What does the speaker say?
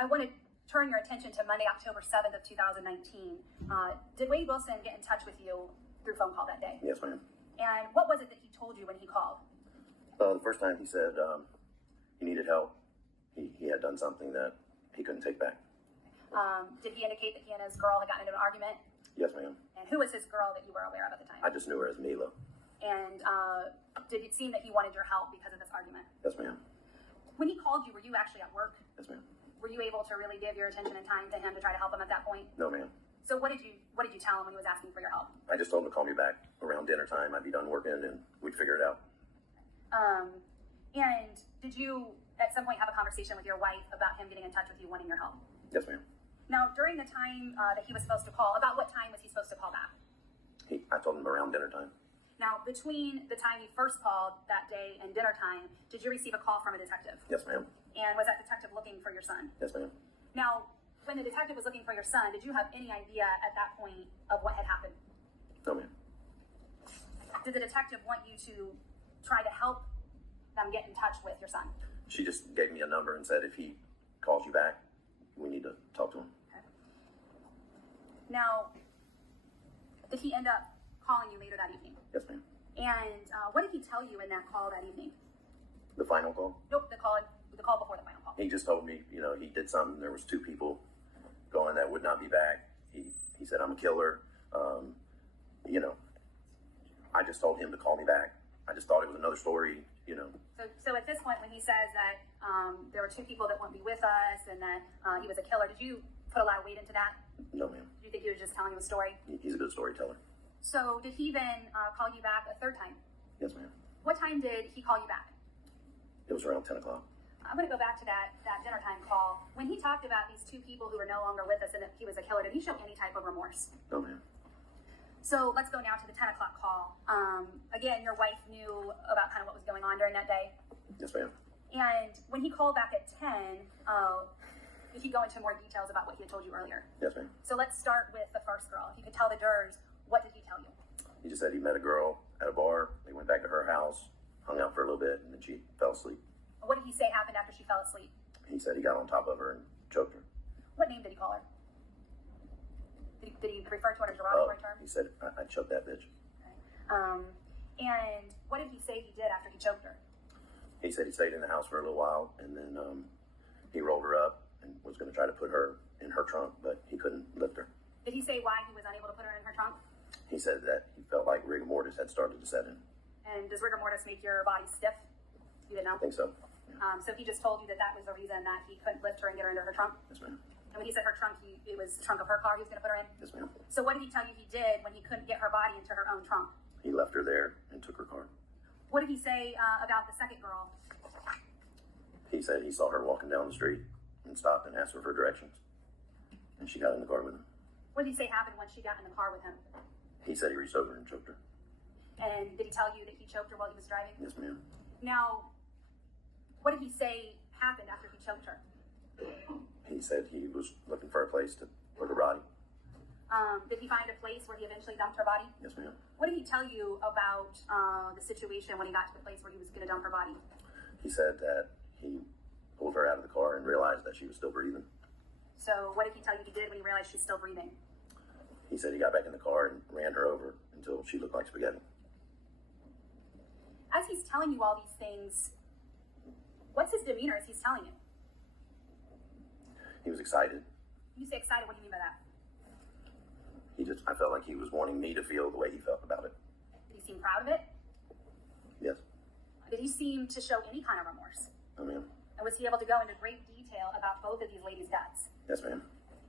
I want to turn your attention to Monday, October 7th of 2019. Did Wade Wilson get in touch with you through phone call that day? Yes, ma'am. And what was it that he told you when he called? The first time he said he needed help. He had done something that he couldn't take back. Did he indicate that he and his girl had gotten into an argument? Yes, ma'am. And who was his girl that you were aware of at the time? I just knew her as Mila. And did it seem that he wanted your help because of this argument? Yes, ma'am. When he called you, were you actually at work? Yes, ma'am. Were you able to really give your attention and time to him to try to help him at that point? No, ma'am. So what did you tell him when he was asking for your help? I just told him to call me back around dinner time. I'd be done working and we'd figure it out. And did you at some point have a conversation with your wife about him getting in touch with you wanting your help? Yes, ma'am. Now, during the time that he was supposed to call, about what time was he supposed to call back? I told him around dinner time. Now, between the time he first called that day and dinner time, did you receive a call from a detective? Yes, ma'am. And was that detective looking for your son? Yes, ma'am. Now, when the detective was looking for your son, did you have any idea at that point of what had happened? No, ma'am. Did the detective want you to try to help them get in touch with your son? She just gave me a number and said if he calls you back, we need to talk to him. Okay. Now, did he end up calling you later that evening? Yes, ma'am. And what did he tell you in that call that evening? The final call? Nope, the call before the final call. He just told me, he did something. There was 2 people going that would not be back. He said, I'm a killer. I just told him to call me back. I just thought it was another story, So at this point, when he says that there were 2 people that wouldn't be with us and that he was a killer, did you put a lot of weight into that? No, ma'am. Do you think he was just telling you a story? He's a good storyteller. So did he then call you back a third time? Yes, ma'am. What time did he call you back? It was around 10 o'clock. I'm going to go back to that dinner time call. When he talked about these 2 people who were no longer with us and that he was a killer, did he show any type of remorse? No, ma'am. So let's go now to the 10 o'clock call. Again, your wife knew about kind of what was going on during that day. Yes, ma'am. And when he called back at 10, did he go into more details about what he had told you earlier? Yes, ma'am. So let's start with the first girl. If you could tell the jurors, what did he tell you? He just said he met a girl at a bar. They went back to her house, hung out for a little bit, and then she fell asleep. What did he say happened after she fell asleep? He said he got on top of her and choked her. What name did he call her? Did he refer to her in a derogatory term? He said, I choked that bitch. Okay. And what did he say he did after he choked her? He said he stayed in the house for a little while, and then he rolled her up and was going to try to put her in her trunk, but he couldn't lift her. Did he say why he was unable to put her in her trunk? He said that he felt like rigor mortis had started to set in. And does rigor mortis make your body stiff? You didn't know? I think so. Yeah. So he just told you that was the reason that he couldn't lift her and get her into her trunk? Yes, ma'am. And when he said her trunk, it was the trunk of her car he was going to put her in? Yes, ma'am. So what did he tell you he did when he couldn't get her body into her own trunk? He left her there and took her car. What did he say about the second girl? He said he saw her walking down the street and stopped and asked her for directions. And she got in the car with him. What did he say happened when she got in the car with him? He said he reached over and choked her. And did he tell you that he choked her while he was driving? Yes, ma'am. Now, what did he say happened after he choked her? He said he was looking for a place to put her body. Did he find a place where he eventually dumped her body? Yes, ma'am. What did he tell you about the situation when he got to the place where he was going to dump her body? He said that he pulled her out of the car and realized that she was still breathing. So what did he tell you he did when he realized she's still breathing? He said he got back in the car and ran her over until she looked like spaghetti. As he's telling you all these things, what's his demeanor as he's telling you? He was excited. You say excited, what do you mean by that? I felt like he was wanting me to feel the way he felt about it. Did he seem proud of it? Yes. Did he seem to show any kind of remorse? No, ma'am. And was he able to go into great detail about both of these ladies' deaths? Yes, ma'am.